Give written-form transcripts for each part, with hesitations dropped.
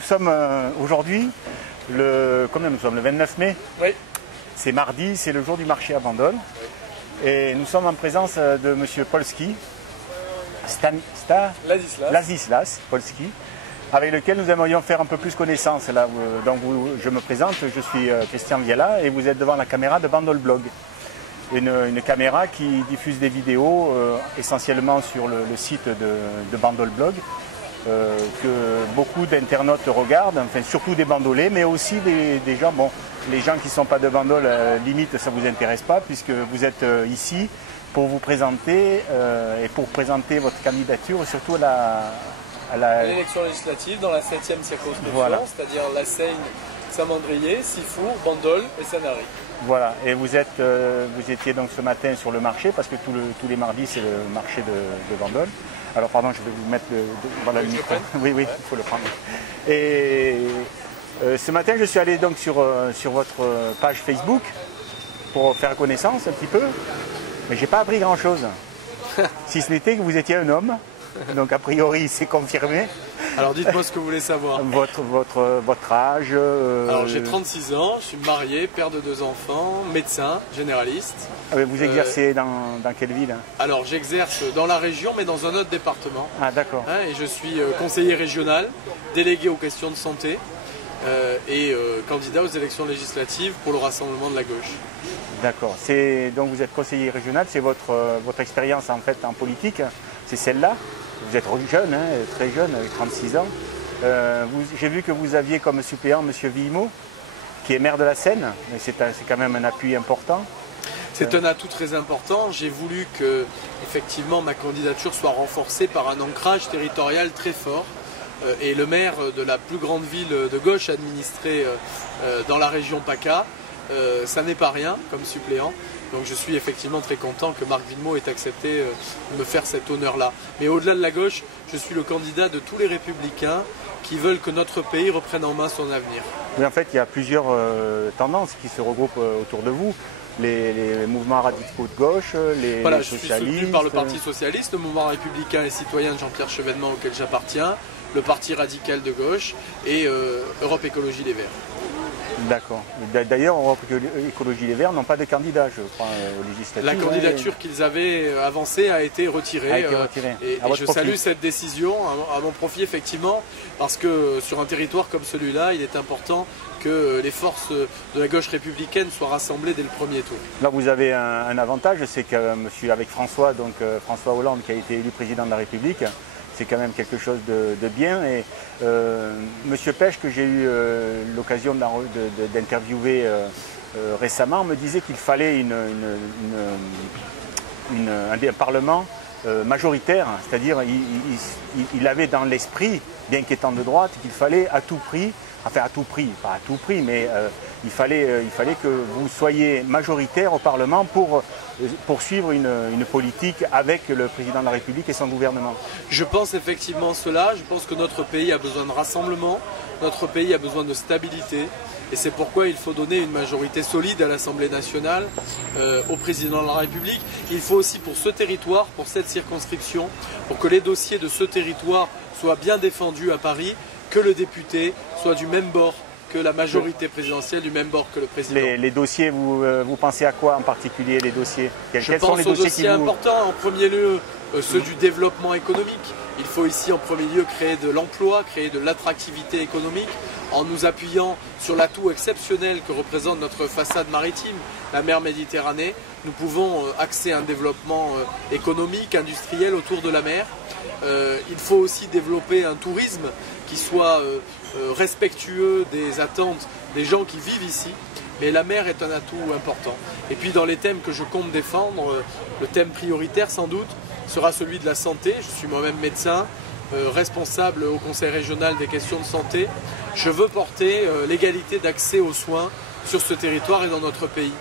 nous sommes aujourd'hui, combien nous sommes, le 29 mai. Oui. C'est mardi, c'est le jour du marché à Bandol. Oui. Et nous sommes en présence de M. Polski, Ladislas Polski, avec lequel nous aimerions faire un peu plus connaissance. Là, donc je me présente, je suis Christian Viala et vous êtes devant la caméra de Bandol Blog. Une caméra qui diffuse des vidéos essentiellement sur le site de Bandol Blog, que beaucoup d'internautes regardent, enfin surtout des bandolais, mais aussi des gens, bon, les gens qui ne sont pas de Bandol, limite ça ne vous intéresse pas, puisque vous êtes ici pour vous présenter et pour présenter votre candidature, surtout à l'élection législative dans la 7e circonscription, voilà. C'est-à-dire La Seigne, Saint-Mandrier, Sifour, Bandol et Sanary. Voilà, et vous étiez donc ce matin sur le marché, parce que tous les mardis c'est le marché de Bandol. Alors pardon, je vais vous mettre voilà, le micro. Oui, oui, il faut le prendre. Et ce matin, je suis allé donc sur votre page Facebook pour faire connaissance un petit peu, mais j'ai pas appris grand-chose. Si ce n'était que vous étiez un homme, donc a priori c'est confirmé. Alors dites-moi ce que vous voulez savoir. Votre âge. Alors j'ai 36 ans, je suis marié, père de 2 enfants, médecin, généraliste. Ah, vous exercez dans quelle ville? Alors j'exerce dans la région mais dans un autre département. Ah d'accord. Et je suis conseiller régional, délégué aux questions de santé et candidat aux élections législatives pour le Rassemblement de la gauche. D'accord. Donc vous êtes conseiller régional, c'est votre expérience en fait en politique, c'est celle-là. Vous êtes jeune, hein, très jeune, avec 36 ans. J'ai vu que vous aviez comme suppléant M. Villemaud, qui est maire de la Seine, mais c'est quand même un appui important. C'est un atout très important. J'ai voulu que effectivement ma candidature soit renforcée par un ancrage territorial très fort. Et le maire de la plus grande ville de gauche administrée dans la région PACA, ça n'est pas rien comme suppléant. Donc je suis effectivement très content que Marc Villemaud ait accepté de me faire cet honneur-là. Mais au-delà de la gauche, je suis le candidat de tous les républicains qui veulent que notre pays reprenne en main son avenir. Mais en fait, il y a plusieurs tendances qui se regroupent autour de vous. Les mouvements radicaux de gauche, les socialistes. Je suis soutenu par le Parti Socialiste, le mouvement républicain et citoyen de Jean-Pierre Chevènement auquel j'appartiens, le Parti radical de gauche et Europe Écologie Les Verts. D'accord. D'ailleurs, Europe Écologie Les Verts n'ont pas de candidat, je crois, aux législatives. La candidature qu'ils avaient avancée a été retirée. Et je salue cette décision à mon profit, effectivement, parce que sur un territoire comme celui-là, il est important que les forces de la gauche républicaine soient rassemblées dès le premier tour. Là, vous avez un avantage, c'est que avec François, donc François Hollande, qui a été élu président de la République, c'est quand même quelque chose de bien. Et Monsieur Pech, que j'ai eu l'occasion d'interviewer récemment, me disait qu'il fallait un parlement majoritaire, c'est-à-dire il avait dans l'esprit, bien qu'étant de droite, qu'il fallait à tout prix, enfin à tout prix, pas à tout prix, mais il fallait que vous soyez majoritaire au Parlement pour poursuivre une politique avec le président de la République et son gouvernement. Je pense effectivement cela, je pense que notre pays a besoin de rassemblement, notre pays a besoin de stabilité et c'est pourquoi il faut donner une majorité solide à l'Assemblée nationale, au président de la République. Il faut aussi pour ce territoire, pour cette circonscription, pour que les dossiers de ce territoire soient bien défendus à Paris, que le député soit du même bord que la majorité présidentielle, du même bord que le président. Les dossiers, vous pensez à quoi en particulier, les dossiers? Je pense aux dossiers importants, en premier lieu ceux du développement économique. Il faut ici en premier lieu créer de l'emploi, créer de l'attractivité économique en nous appuyant sur l'atout exceptionnel que représente notre façade maritime, la mer Méditerranée. Nous pouvons axer un développement économique, industriel autour de la mer. Il faut aussi développer un tourisme qui soit respectueux des attentes des gens qui vivent ici. Mais la mer est un atout important. Et puis dans les thèmes que je compte défendre, le thème prioritaire sans doute sera celui de la santé. Je suis moi-même médecin, responsable au Conseil régional des questions de santé. Je veux porter l'égalité d'accès aux soins sur ce territoire et dans notre pays.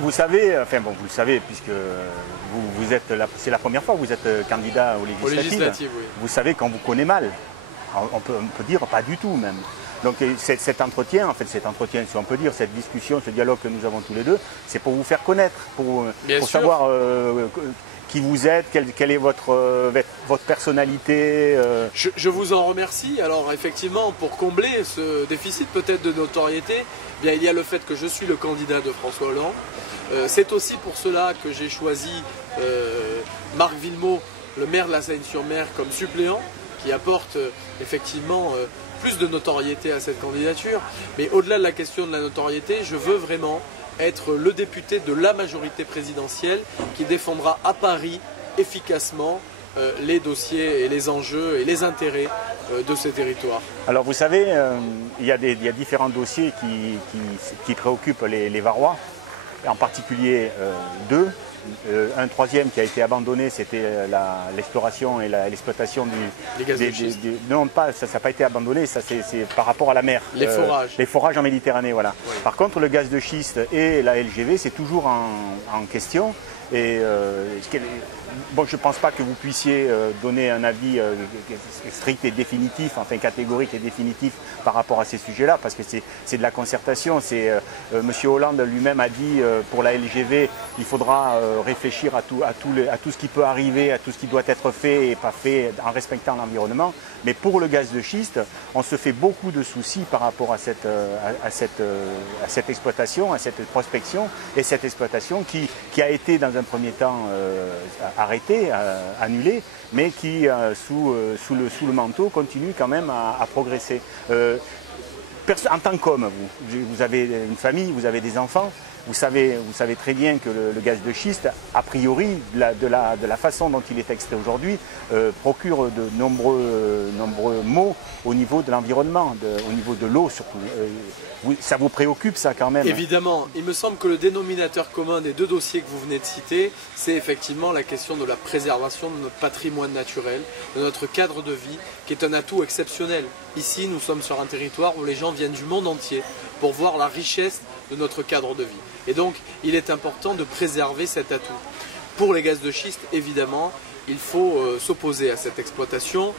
Vous savez, enfin bon, vous le savez, puisque c'est la première fois que vous êtes candidat aux législatives. Oui. Vous savez qu'on vous connaît mal. On peut dire pas du tout même. Donc cet entretien, en fait si on peut dire, cette discussion, ce dialogue que nous avons tous les deux, c'est pour vous faire connaître, pour savoir qui vous êtes, quelle est votre personnalité Je vous en remercie. Alors effectivement, pour combler ce déficit peut-être de notoriété, eh bien, il y a le fait que je suis le candidat de François Hollande. C'est aussi pour cela que j'ai choisi Marc Villemot, le maire de la Seine-sur-Mer, comme suppléant, qui apporte effectivement plus de notoriété à cette candidature. Mais au-delà de la question de la notoriété, je veux vraiment être le député de la majorité présidentielle qui défendra à Paris efficacement les dossiers et les enjeux et les intérêts de ces territoires. Alors vous savez, il y a différents dossiers qui préoccupent les Varois, en particulier deux. Un troisième qui a été abandonné, c'était l'exploration et l'exploitation des gaz de schiste. Non, ça n'a pas été abandonné, ça c'est par rapport à la mer. Les forages. Les forages en Méditerranée, voilà. Oui. Par contre, le gaz de schiste et la LGV, c'est toujours en question. Et bon, je ne pense pas que vous puissiez donner un avis strict et définitif, enfin catégorique et définitif par rapport à ces sujets-là, parce que c'est de la concertation. M. Hollande lui-même a dit pour la LGV, il faudra réfléchir à tout ce qui peut arriver, à tout ce qui doit être fait et pas fait en respectant l'environnement. Mais pour le gaz de schiste, on se fait beaucoup de soucis par rapport à cette exploitation, à cette prospection et cette exploitation qui a été dans un premier temps arrêtée, annulée, mais qui sous le manteau continue quand même à progresser. En tant qu'homme, vous avez une famille, vous avez des enfants. Vous savez très bien que le gaz de schiste, a priori, de la façon dont il est extrait aujourd'hui, procure de nombreux maux au niveau de l'environnement, au niveau de l'eau surtout. Ça vous préoccupe ça quand même? Évidemment, il me semble que le dénominateur commun des deux dossiers que vous venez de citer, c'est effectivement la question de la préservation de notre patrimoine naturel, de notre cadre de vie, qui est un atout exceptionnel. Ici, nous sommes sur un territoire où les gens viennent du monde entier pour voir la richesse de notre cadre de vie. Et donc, il est important de préserver cet atout. Pour les gaz de schiste, évidemment, il faut s'opposer à cette exploitation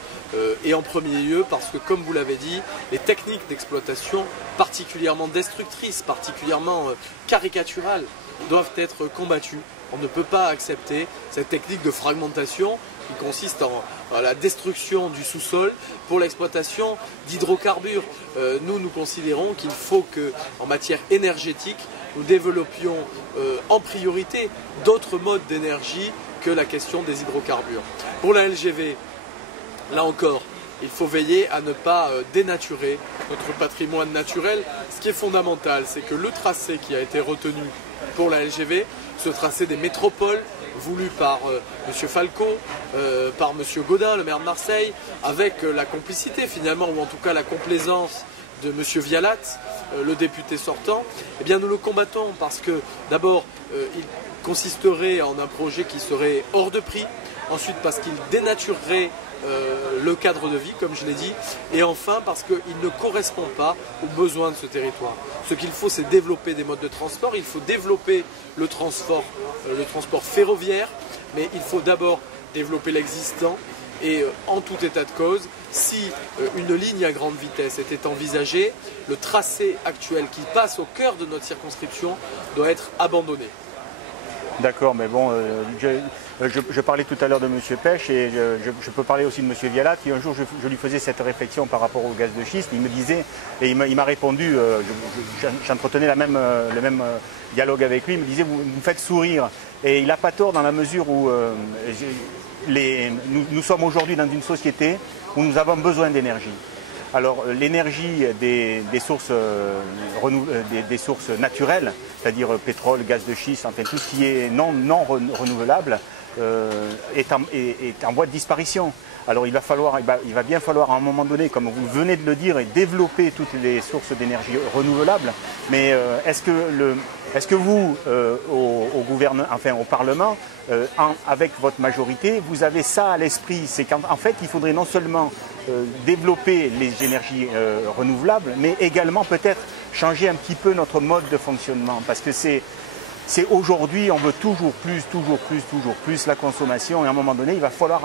et en premier lieu parce que, comme vous l'avez dit, les techniques d'exploitation particulièrement destructrices, particulièrement caricaturales, doivent être combattues. On ne peut pas accepter cette technique de fragmentation qui consiste en la destruction du sous-sol pour l'exploitation d'hydrocarbures. Nous considérons qu'il faut qu'en matière énergétique, nous développions en priorité d'autres modes d'énergie que la question des hydrocarbures. Pour la LGV, là encore, il faut veiller à ne pas dénaturer notre patrimoine naturel. Ce qui est fondamental, c'est que le tracé qui a été retenu pour la LGV, ce tracé des métropoles, voulu par M. Falco, par M. Gaudin, le maire de Marseille, avec la complicité finalement, ou en tout cas la complaisance de M. Vialat, le député sortant, eh bien nous le combattons parce que d'abord il consisterait en un projet qui serait hors de prix, ensuite parce qu'il dénaturerait le cadre de vie, comme je l'ai dit, et enfin parce qu'il ne correspond pas aux besoins de ce territoire. Ce qu'il faut, c'est développer des modes de transport, il faut développer le transport ferroviaire, mais il faut d'abord développer l'existant. Et en tout état de cause, si une ligne à grande vitesse était envisagée, le tracé actuel qui passe au cœur de notre circonscription doit être abandonné. D'accord, mais bon, je parlais tout à l'heure de M. Pêche et je peux parler aussi de M. Vialat, qui un jour je lui faisais cette réflexion par rapport au gaz de schiste. Il me disait, et il m'a répondu, j'entretenais le même dialogue avec lui, il me disait, vous me faites sourire. Et il n'a pas tort dans la mesure où nous sommes aujourd'hui dans une société où nous avons besoin d'énergie. Alors l'énergie des sources naturelles, c'est-à-dire pétrole, gaz de schiste, enfin tout ce qui est non renouvelable, est en voie de disparition. Alors il va bien falloir à un moment donné, comme vous venez de le dire, développer toutes les sources d'énergie renouvelables. Mais est-ce que vous, au gouvernement, enfin au Parlement, avec votre majorité, vous avez ça à l'esprit? C'est qu'en fait, il faudrait non seulement développer les énergies renouvelables, mais également peut-être changer un petit peu notre mode de fonctionnement. Parce que c'est aujourd'hui, on veut toujours plus la consommation. Et à un moment donné, il va falloir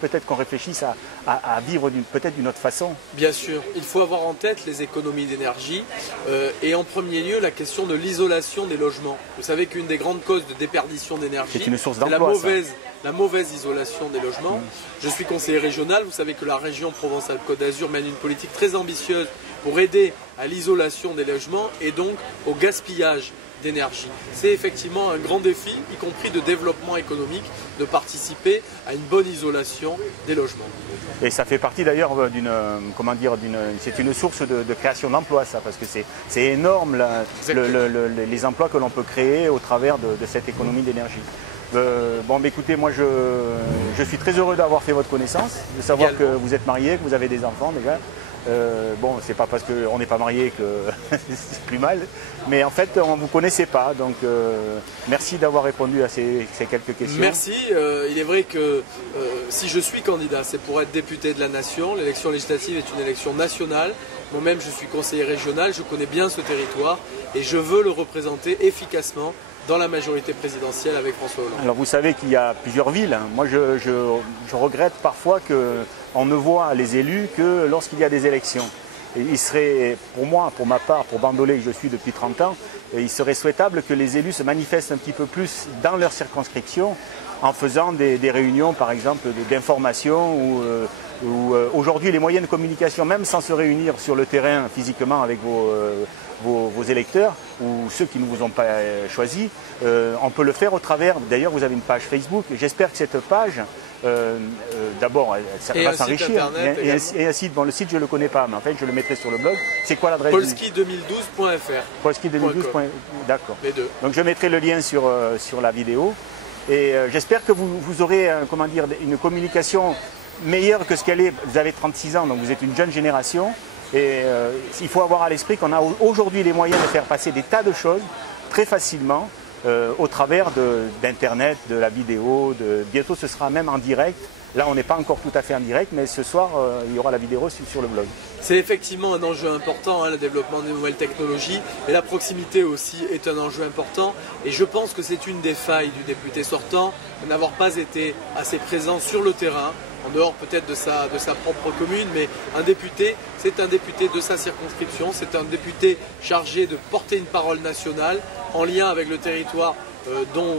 peut-être qu'on réfléchisse à vivre peut-être d'une autre façon. Bien sûr, il faut avoir en tête les économies d'énergie et en premier lieu la question de l'isolation des logements. Vous savez qu'une des grandes causes de déperdition d'énergie, c'est la mauvaise isolation des logements. Je suis conseiller régional, vous savez que la région Provence-Alpes-Côte d'Azur mène une politique très ambitieuse pour aider à l'isolation des logements et donc au gaspillage d'énergie. C'est effectivement un grand défi, y compris de développement économique, de participer à une bonne isolation des logements. Et ça fait partie d'ailleurs c'est une source de création d'emplois, ça, parce que c'est énorme les emplois que l'on peut créer au travers de cette économie d'énergie. Écoutez, moi je suis très heureux d'avoir fait votre connaissance, de savoir que vous êtes marié, que vous avez des enfants déjà. C'est pas parce qu'on n'est pas marié que c'est plus mal, mais en fait on ne vous connaissait pas, donc merci d'avoir répondu à ces quelques questions. Merci, il est vrai que si je suis candidat, c'est pour être député de la nation. L'élection législative est une élection nationale. Moi-même je suis conseiller régional, je connais bien ce territoire et je veux le représenter efficacement dans la majorité présidentielle avec François Hollande. Alors vous savez qu'il y a plusieurs villes. Moi je regrette parfois qu'on ne voit les élus que lorsqu'il y a des élections. Et il serait, pour ma part, pour Bandolais que je suis depuis 30 ans, il serait souhaitable que les élus se manifestent un petit peu plus dans leur circonscription en faisant des réunions par exemple d'information où aujourd'hui les moyens de communication, même sans se réunir sur le terrain physiquement avec vos électeurs ou ceux qui ne vous ont pas choisi, on peut le faire au travers, d'ailleurs vous avez une page Facebook, j'espère que cette page, d'abord elle va s'enrichir, et un site, le site je ne le connais pas, mais en fait je le mettrai sur le blog. C'est quoi l'adresse? Polski2012.fr. Polski2012. D'accord. Les deux. Donc je mettrai le lien sur la vidéo et j'espère que vous aurez une communication meilleure que ce qu'elle est. Vous avez 36 ans, donc vous êtes une jeune génération. Et il faut avoir à l'esprit qu'on a aujourd'hui les moyens de faire passer des tas de choses très facilement au travers d'Internet, de la vidéo. Bientôt ce sera même en direct. Là on n'est pas encore tout à fait en direct, mais ce soir il y aura la vidéo sur le blog. C'est effectivement un enjeu important, le développement des nouvelles technologies, et la proximité aussi est un enjeu important. Et je pense que c'est une des failles du député sortant, de n'avoir pas été assez présent sur le terrain, en dehors peut-être de sa propre commune, mais un député, c'est un député de sa circonscription, c'est un député chargé de porter une parole nationale en lien avec le territoire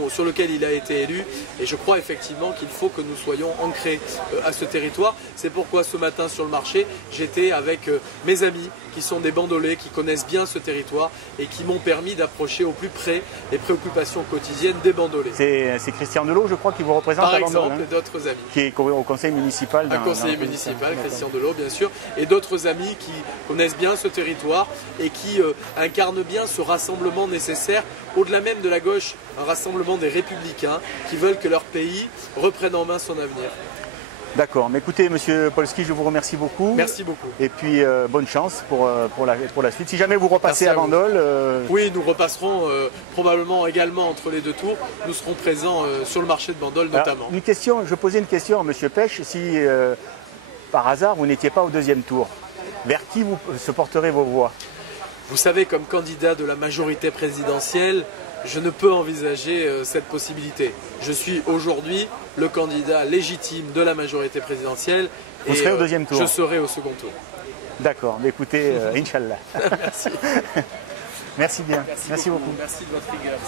sur lequel il a été élu, et je crois effectivement qu'il faut que nous soyons ancrés à ce territoire. C'est pourquoi ce matin sur le marché, j'étais avec mes amis qui sont des Bandolais, qui connaissent bien ce territoire et qui m'ont permis d'approcher au plus près les préoccupations quotidiennes des Bandolais. C'est Christian Delot, je crois, qui vous représente par à Bandol, exemple, et d'autres amis. Qui est au conseil municipal. Un conseiller municipal, Christian Delot, bien sûr, et d'autres amis qui connaissent bien ce territoire et qui incarnent bien ce rassemblement nécessaire, au-delà même de la gauche, un rassemblement des républicains qui veulent que leur pays reprenne en main son avenir. D'accord, mais écoutez Monsieur Polski, je vous remercie beaucoup. Merci beaucoup. Et puis bonne chance pour la suite. Si jamais vous repassez à Bandol... Oui, nous repasserons probablement également entre les deux tours. Nous serons présents sur le marché de Bandol notamment. Alors, je posais une question à Monsieur Pêche, si par hasard vous n'étiez pas au deuxième tour, vers qui vous se porterez vos voix? Vous savez, comme candidat de la majorité présidentielle, je ne peux envisager cette possibilité. Je suis aujourd'hui le candidat légitime de la majorité présidentielle. Vous serez au deuxième tour? Je serai au second tour. D'accord, mais écoutez, Inch'Allah. Merci. Merci bien. Merci beaucoup. Merci de votre rigueur.